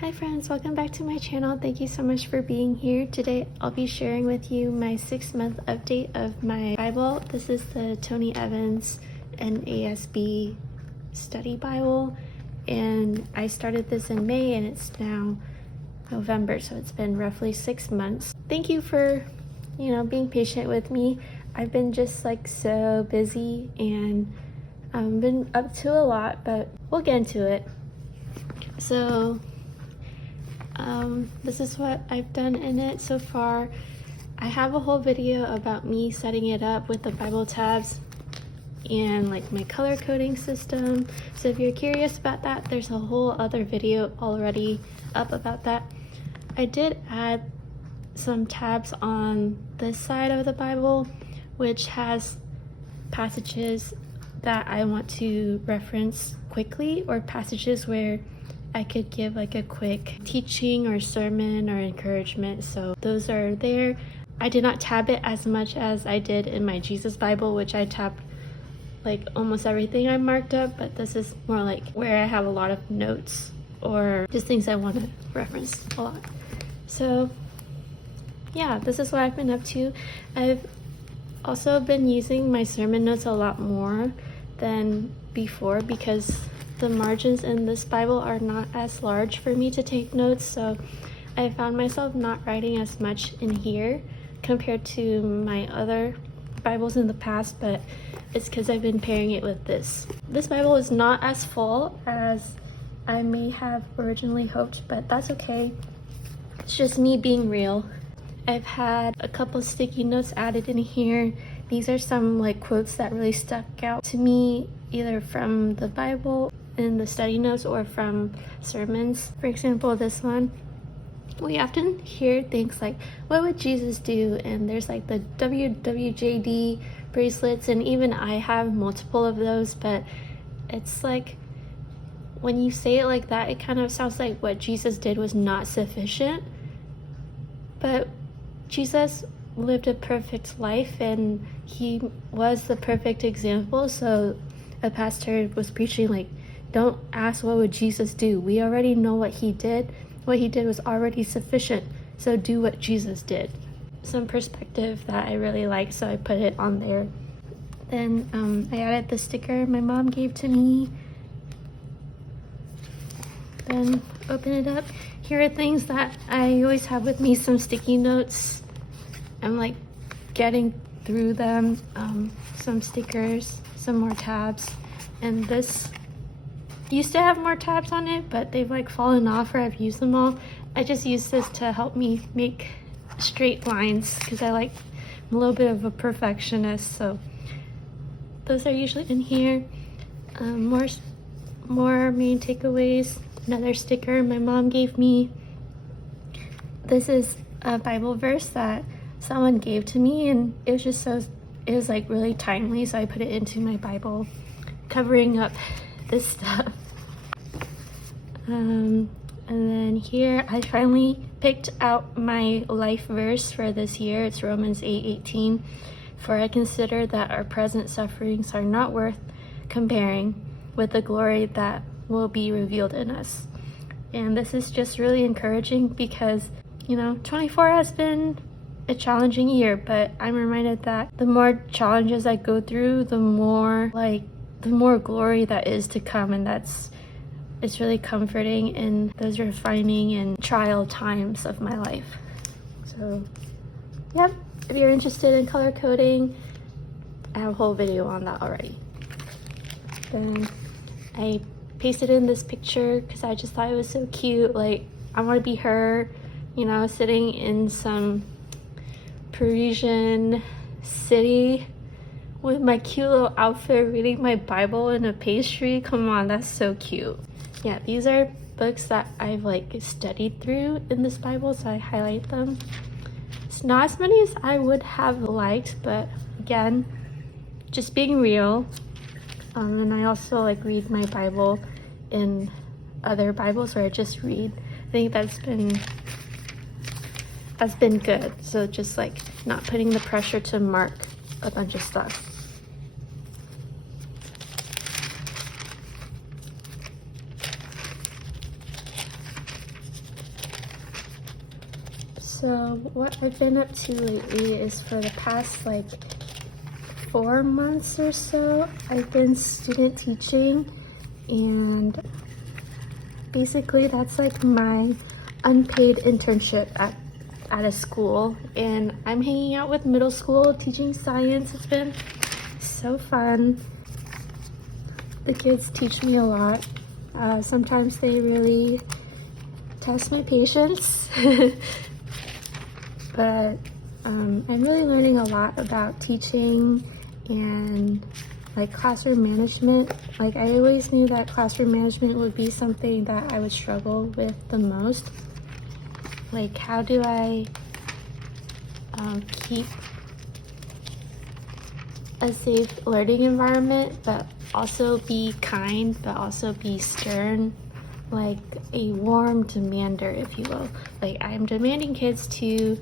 Hi friends, welcome back to my channel. Thank you so much for being here. Today I'll be sharing with you my 6-month update of my Bible. This is the Tony Evans NASB study Bible, and I started this in May and it's now November, so it's been roughly 6 months. Thank you for being patient with me. I've been just so busy and been up to a lot, but we'll get into it. So this is what I've done in it so far. I have a whole video about me setting it up with the Bible tabs and my color coding system. So if you're curious about that, there's a whole other video already up about that. I did add some tabs on this side of the Bible, which has passages that I want to reference quickly, or passages where I could give a quick teaching or sermon or encouragement. So those are there. I did not tab it as much as I did in my Jesus Bible, which I tabbed almost everything I marked up, but this is more where I have a lot of notes or just things I want to reference a lot. So yeah, this is what I've been up to. I've also been using my sermon notes a lot more than before because the margins in this Bible are not as large for me to take notes, so I found myself not writing as much in here compared to my other Bibles in the past, but it's because I've been pairing it with this. This Bible is not as full as I may have originally hoped, but that's okay. It's just me being real. I've had a couple sticky notes added in here. These are some quotes that really stuck out to me, either from the Bible in the study notes or from sermons. For example, this one, we often hear things like, what would Jesus do? And there's the WWJD bracelets, and even I have multiple of those, but it's when you say it like that, it kind of sounds like what Jesus did was not sufficient. But Jesus lived a perfect life and he was the perfect example. So a pastor was preaching don't ask what would Jesus do. We already know what he did. What he did was already sufficient. So do what Jesus did. Some perspective that I really like, so I put it on there. Then I added the sticker my mom gave to me. Then open it up. Here are things that I always have with me, some sticky notes. I'm getting through them. Some stickers, some more tabs, and this used to have more tabs on it, but they've fallen off or I've used them all. I just use this to help me make straight lines because I'm a little bit of a perfectionist, so those are usually in here. More main takeaways. Another sticker my mom gave me. This is a Bible verse that someone gave to me, and it was just it was really timely, so I put it into my Bible, covering up this stuff. And then here I finally picked out my life verse for this year. It's Romans 8:18. For I consider that our present sufferings are not worth comparing with the glory that will be revealed in us. And this is just really encouraging because 24 has been a challenging year, but I'm reminded that the more challenges I go through, the more glory that is to come, and it's really comforting in those refining and trial times of my life. So yep, if you're interested in color coding, I have a whole video on that already. Then I pasted in this picture because I just thought it was so cute. I want to be her, sitting in some Parisian city with my cute little outfit, reading my Bible in a pastry. Come on, that's so cute. Yeah, these are books that I've studied through in this Bible, so I highlight them. It's not as many as I would have liked, but again, just being real. And I also read my Bible in other Bibles where I just read. I think that's been good. So just not putting the pressure to mark a bunch of stuff. So what I've been up to lately is for the past like 4 months or so, I've been student teaching, and basically that's like my unpaid internship at a school, and I'm hanging out with middle school teaching science. It's been so fun. The kids teach me a lot. Sometimes they really test my patience. But I'm really learning a lot about teaching and like classroom management. Like I always knew that classroom management would be something that I would struggle with the most. Like how do I keep a safe learning environment, but also be kind, but also be stern, like a warm demander, if you will. Like I'm demanding kids to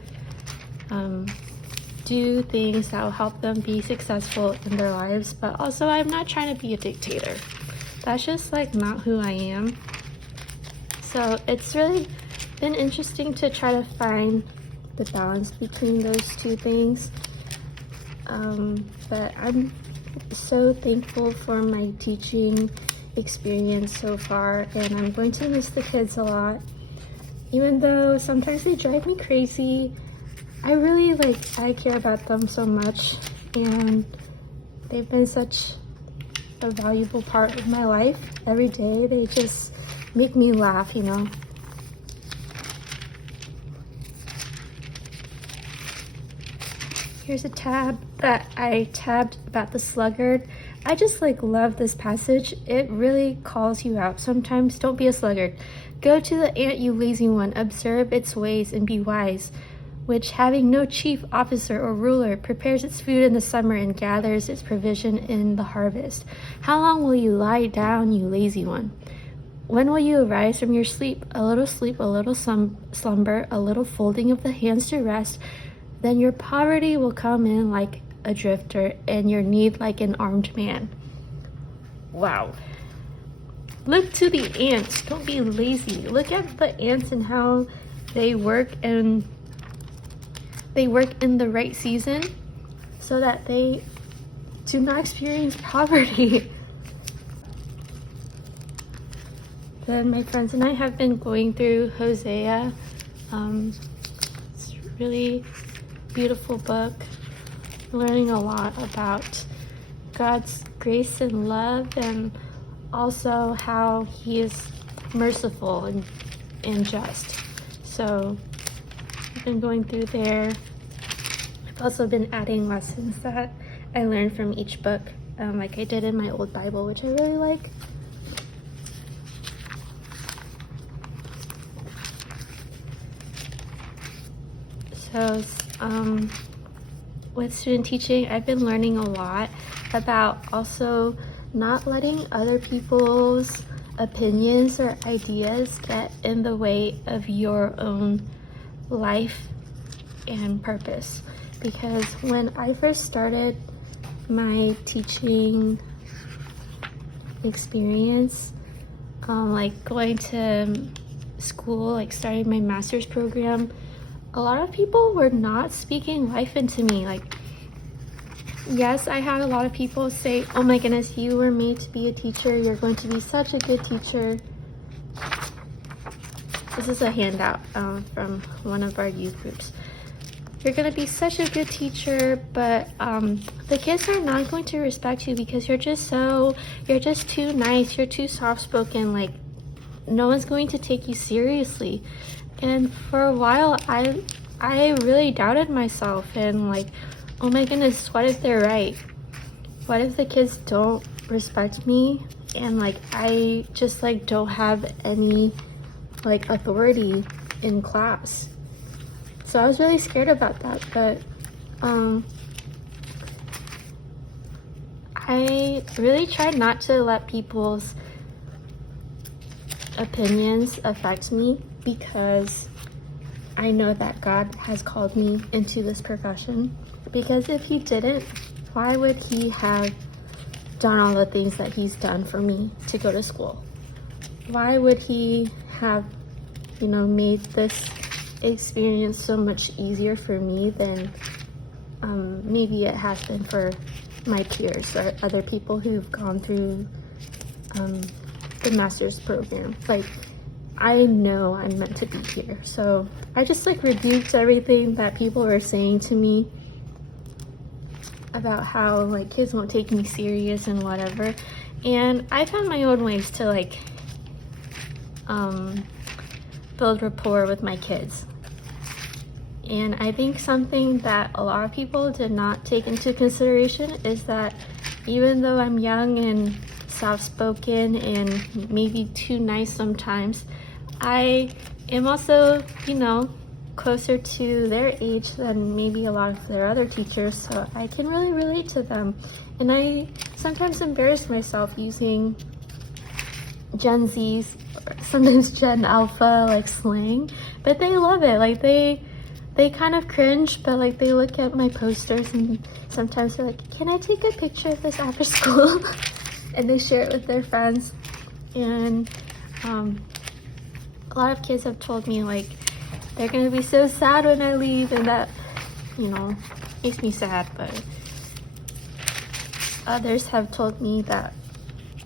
do things that will help them be successful in their lives, but also I'm not trying to be a dictator. That's just like not who I am. So it's really been interesting to try to find the balance between those two things. But I'm so thankful for my teaching experience so far, and I'm going to miss the kids a lot. Even though sometimes they drive me crazy, I care about them so much, and they've been such a valuable part of my life. Every day they just make me laugh, you know. Here's a tab that I tabbed about the sluggard. I just love this passage. It really calls you out. Sometimes don't be a sluggard. Go to the ant, you lazy one. Observe its ways and be wise, which having no chief officer or ruler prepares its food in the summer and gathers its provision in the harvest. How long will you lie down, you lazy one? When will you arise from your sleep, a little slumber, a little folding of the hands to rest? Then your poverty will come in like a drifter, and your need like an armed man. Wow. Look to the ants. Don't be lazy. Look at the ants and how they work, and they work in the right season so that they do not experience poverty. Then my friends and I have been going through Hosea. It's a really beautiful book, learning a lot about God's grace and love, and also how he is merciful and just. So I've been going through there. I've also been adding lessons that I learned from each book, like I did in my old Bible, which I really like. So with student teaching, I've been learning a lot about also not letting other people's opinions or ideas get in the way of your own life and purpose. Because when I first started my teaching experience, like going to school, like starting my master's program, a lot of people were not speaking life into me. Like, yes, I had a lot of people say, oh my goodness, you were made to be a teacher. You're going to be such a good teacher. This is a handout from one of our youth groups. You're going to be such a good teacher, but the kids are not going to respect you because you're just too nice. You're too soft-spoken. Like, no one's going to take you seriously. And for a while, I really doubted myself, and like, oh my goodness, what if they're right? What if the kids don't respect me, and like I just don't have any authority in class? So I was really scared about that, but I really tried not to let people's opinions affect me, because I know that God has called me into this profession. Because if he didn't, why would he have done all the things that he's done for me to go to school? Why would he have, made this experience so much easier for me than maybe it has been for my peers or other people who've gone through the master's program. Like, I know I'm meant to be here. So I just like rebuked everything that people were saying to me about how like kids won't take me serious and whatever. And I found my own ways to like build rapport with my kids. And I think something that a lot of people did not take into consideration is that even though I'm young and soft-spoken and maybe too nice sometimes, I am also, you know, closer to their age than maybe a lot of their other teachers, so I can really relate to them. And I sometimes embarrass myself using Gen Z's, or sometimes Gen Alpha, like slang, but they love it. Like they kind of cringe, but like they look at my posters and sometimes they're like, can I take a picture of this after school? And they share it with their friends. And a lot of kids have told me like they're gonna be so sad when I leave, and that, you know, makes me sad. But others have told me that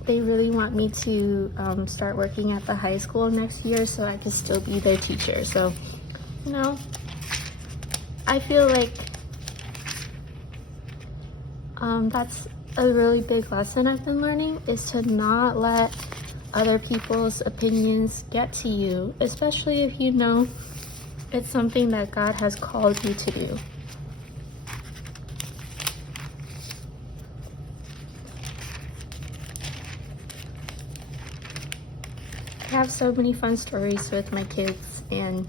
they really want me to start working at the high school next year so I can still be their teacher. So, you know, I feel like that's a really big lesson I've been learning, is to not let other people's opinions get to you, especially if you know it's something that God has called you to do. I have so many fun stories with my kids, and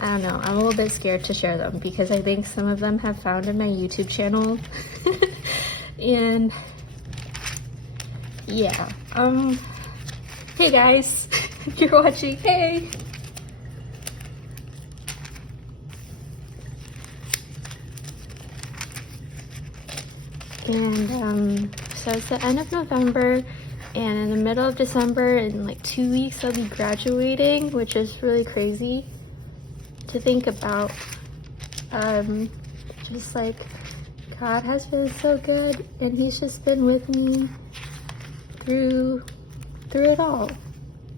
I don't know, I'm a little bit scared to share them because I think some of them have found in my YouTube channel. And yeah, hey guys, if you're watching, hey! And so it's the end of November, and in the middle of December, in like 2 weeks, I'll be graduating, which is really crazy to think about. Just like, God has been so good, and he's just been with me through it all.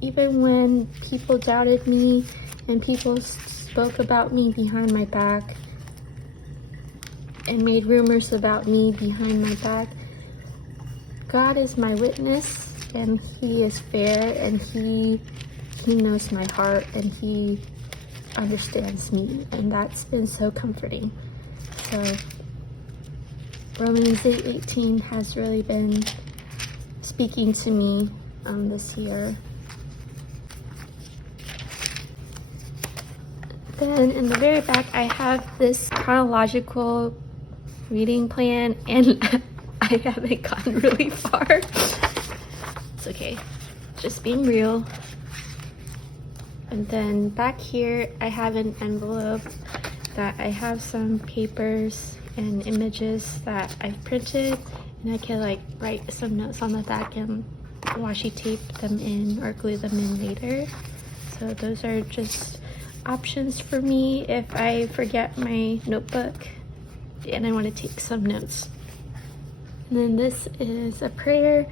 Even when people doubted me and people spoke about me behind my back and made rumors about me behind my back, God is my witness, and he is fair, and he knows my heart, and he understands me, and that's been so comforting. So Romans 8:18 has really been speaking to me this year. Then in the very back, I have this chronological reading plan, and I haven't gotten really far. It's okay, just being real. And then back here, I have an envelope that I have some papers and images that I've printed, and I can like write some notes on the back and washi tape them in or glue them in later. So those are just options for me if I forget my notebook and I want to take some notes. And then this is a prayer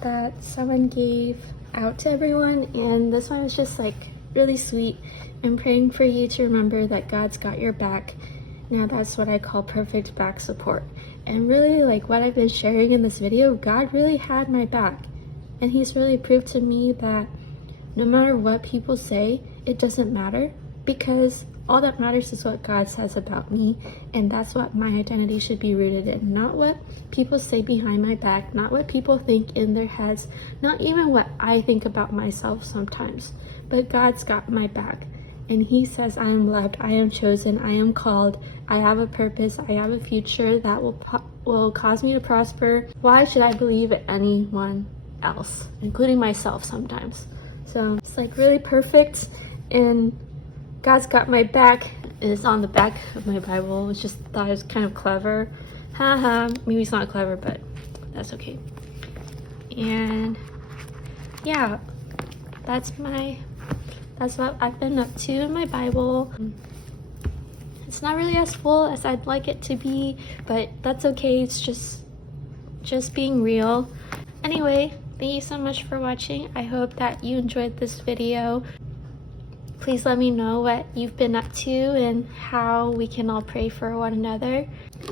that someone gave out to everyone, and this one is just like really sweet. I'm praying for you to remember that God's got your back. Now that's what I call perfect back support. And really, like what I've been sharing in this video, God really had my back, and he's really proved to me that no matter what people say, it doesn't matter, because all that matters is what God says about me, and that's what my identity should be rooted in. Not what people say behind my back, not what people think in their heads, not even what I think about myself sometimes, but God's got my back. And he says, I am loved, I am chosen, I am called, I have a purpose, I have a future that will cause me to prosper. Why should I believe in anyone else, including myself sometimes? So it's like really perfect, and God's got my back, and it's on the back of my Bible. It's just thought it was kind of clever. Haha, maybe it's not clever, but that's okay. And yeah, that's That's what I've been up to in my Bible. It's not really as full as I'd like it to be, but that's okay. It's just being real. Anyway, thank you so much for watching. I hope that you enjoyed this video. Please let me know what you've been up to and how we can all pray for one another.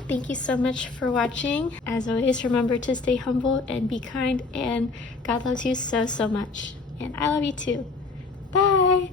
Thank you so much for watching. As always, remember to stay humble and be kind, and God loves you so, so much. And I love you too. Bye!